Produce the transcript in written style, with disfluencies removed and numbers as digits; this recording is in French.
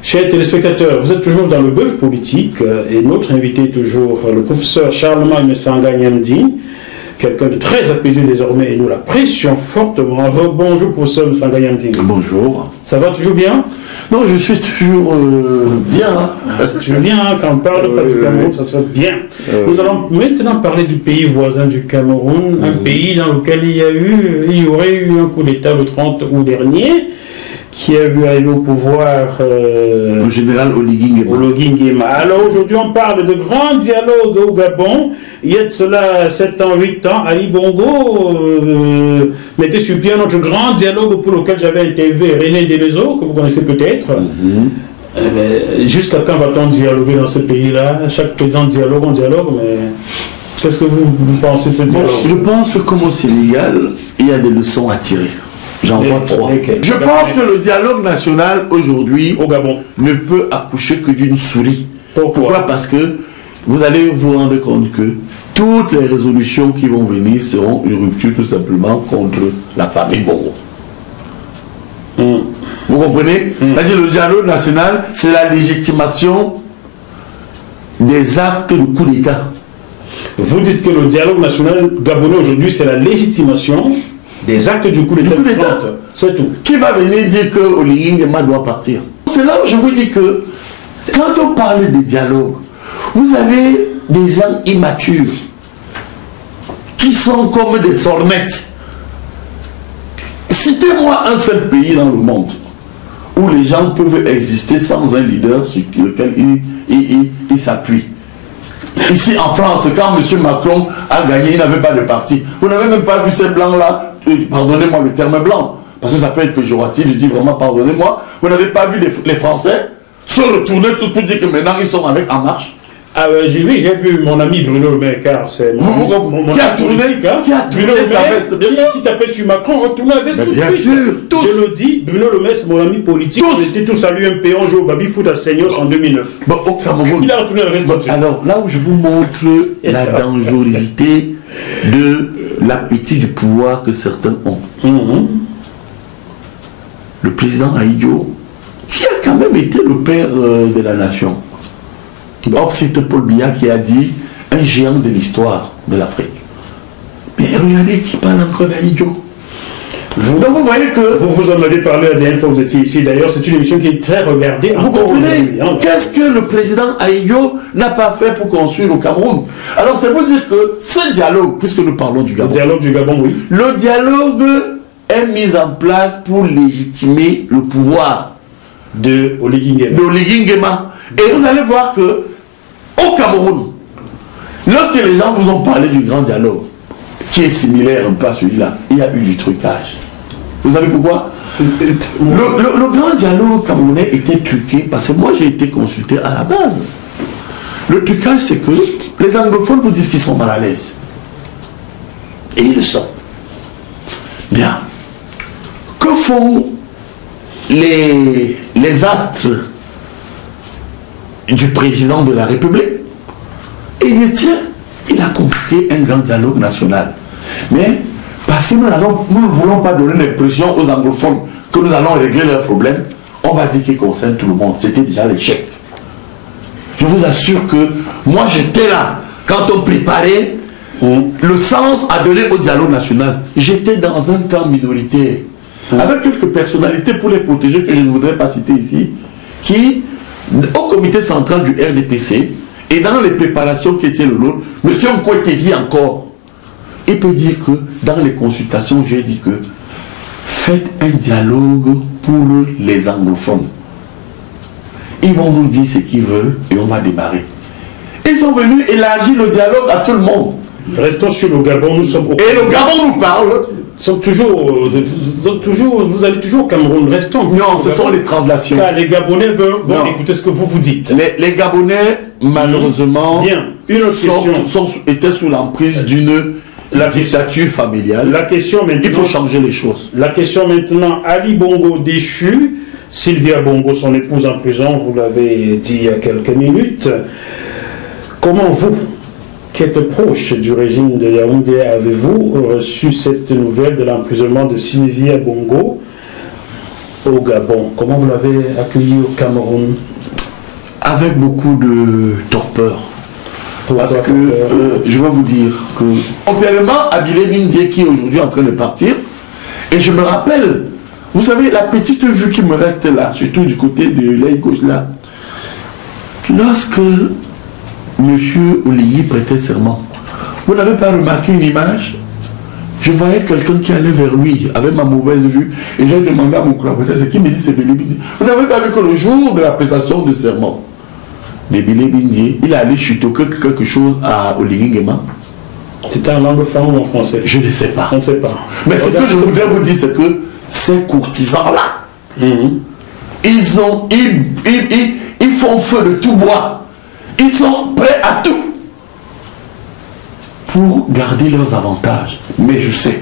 Chers téléspectateurs, vous êtes toujours dans le bœuf politique et notre invité est toujours le professeur Charlemagne Sanga Nyamdi, quelqu'un de très apaisé désormais et nous l'apprécions fortement. Bonjour professeur Sanga Nyamdi. Bonjour. Ça va toujours bien? Non, je suis toujours bien. C'est toujours bien, hein, quand on parle pas du Cameroun, ça se passe bien. Nous allons maintenant parler du pays voisin du Cameroun, un pays dans lequel il y aurait eu un coup d'État le 30 août dernier, qui a vu arriver au pouvoir le général Oligui Nguema. Alors aujourd'hui, on parle de grands dialogues au Gabon. Il y a de cela 7 ans, 8 ans, Ali Bongo mettait sur pied notre grand dialogue pour lequel j'avais interviewé René Delezo, que vous connaissez peut-être. Jusqu'à quand va-t-on dialoguer dans ce pays-là? Chaque président dialogue, on dialogue, mais qu'est-ce que vous pensez de ce dialogue? Je pense que comme au Sénégal, il y a des leçons à tirer. J'en vois 3. Je pense que le dialogue national aujourd'hui au Gabon ne peut accoucher que d'une souris. Pourquoi? Parce que vous allez vous rendre compte que toutes les résolutions qui vont venir seront une rupture tout simplement contre la famille Bongo. Vous comprenez? C'est-à-dire le dialogue national, c'est la légitimation des actes de coup d'État. Vous dites que le dialogue national gabonais aujourd'hui, c'est la légitimation des actes du coup d'État. C'est tout. Qui va venir dire que Oligui Nguema doit partir? C'est là où je vous dis que quand on parle de dialogue, vous avez des gens immatures qui sont comme des sornettes. Citez-moi un seul pays dans le monde où les gens peuvent exister sans un leader sur lequel ils s'appuient. Ici en France, quand M. Macron a gagné, il n'avait pas de parti. Vous n'avez même pas vu ces blancs-là, pardonnez-moi le terme blanc, parce que ça peut être péjoratif, je dis vraiment pardonnez-moi. Vous n'avez pas vu les Français se retourner tous pour dire que maintenant ils sont avec En Marche? Ah j'ai vu mon ami Bruno Le Maire, car c'est mon qui a tourné, qui a tourné sa veste, bien sûr. Qui tapait sur Macron, on tournait la veste tout de suite. Bien sûr, tous. Je le dis, Bruno Le Maire, c'est mon ami politique. On était tous à l'UMP, on joue au baby-foot à Seignos en 2009. Bon, au Cameroun. Il a retourné la veste tout de suite. Alors, là où je vous montre la dangerosité de l'appétit du pouvoir que certains ont. Le président Ahidjo, qui a quand même été le père de la nation. Or, c'est Paul Biya qui a dit un géant de l'histoire de l'Afrique. Mais regardez qui parle encore d'Ahidjo. Donc vous voyez que... Vous en avez parlé la dernière fois, vous étiez ici. D'ailleurs, c'est une émission qui est très regardée. Vous comprenez? Qu'est-ce que le président Ahidjo n'a pas fait pour construire au Cameroun? Alors, c'est pour dire que ce dialogue, puisque nous parlons du Gabon... Le dialogue du Gabon, oui. Le dialogue est mis en place pour légitimer le pouvoir de Oligui Nguema. Et vous allez voir que au Cameroun, lorsque les gens vous ont parlé du grand dialogue, qui est similaire un peu à celui-là, il y a eu du trucage. Vous savez pourquoi? Le grand dialogue camerounais était truqué parce que moi j'ai été consulté à la base. Le trucage, c'est que les anglophones vous disent qu'ils sont mal à l'aise. Et ils le sont. Bien. Que font les astres du président de la République? Et ils disent, tiens, il a convoqué un grand dialogue national. Mais parce que nous ne voulons pas donner l'impression aux anglophones que nous allons régler leurs problèmes, on va dire qu'il concerne tout le monde. C'était déjà l'échec. Je vous assure que moi j'étais là quand on préparait le sens à donner au dialogue national. J'étais dans un camp minoritaire avec quelques personnalités pour les protéger que je ne voudrais pas citer ici, qui, au comité central du RDPC, et dans les préparations qui étaient le nôtre, M. Nkoité dit encore, il peut dire que dans les consultations, j'ai dit que faites un dialogue pour les anglophones. Ils vont nous dire ce qu'ils veulent et on va démarrer. Ils sont venus élargir le dialogue à tout le monde. Restons sur le Gabon, nous sommes au Et le Gabon nous parle. Vous allez toujours au Cameroun, restons. Non, ce sont les translations. Car les Gabonais vont écouter ce que vous dites. Les Gabonais, malheureusement, étaient sous l'emprise d'une dictature familiale. La question maintenant, il faut changer les choses. La question maintenant, Ali Bongo déchu, Sylvia Bongo, son épouse en prison, vous l'avez dit il y a quelques minutes. Comment vous, qui êtes proche du régime de Yaoundé, avez-vous reçu cette nouvelle de l'emprisonnement de Sylvia Bongo au Gabon. Comment vous l'avez accueilli au Cameroun? Avec beaucoup de torpeur. Parce que je vais vous dire que, contrairement à Bilé Bindié qui est aujourd'hui en train de partir, et je me rappelle, vous savez, la petite vue qui me reste là, surtout du côté de l'œil gauche là, lorsque M. Oligui prêtait serment, vous n'avez pas remarqué une image? Je voyais quelqu'un qui allait vers lui avec ma mauvaise vue et j'ai demandé à mon collaborateur ce qu'il me dit, c'est Bilé Bindié. Vous n'avez pas vu que le jour de la prestation de serment, de Bilé Bindié, il est allé chuter quelque chose à Oligui Nguema? C'était en langue franc ou en français? Je ne sais pas. On ne sait pas. Mais ce que je voudrais vous dire, c'est que ces courtisans-là, ils font feu de tout bois. Ils sont prêts à tout pour garder leurs avantages. Mais je sais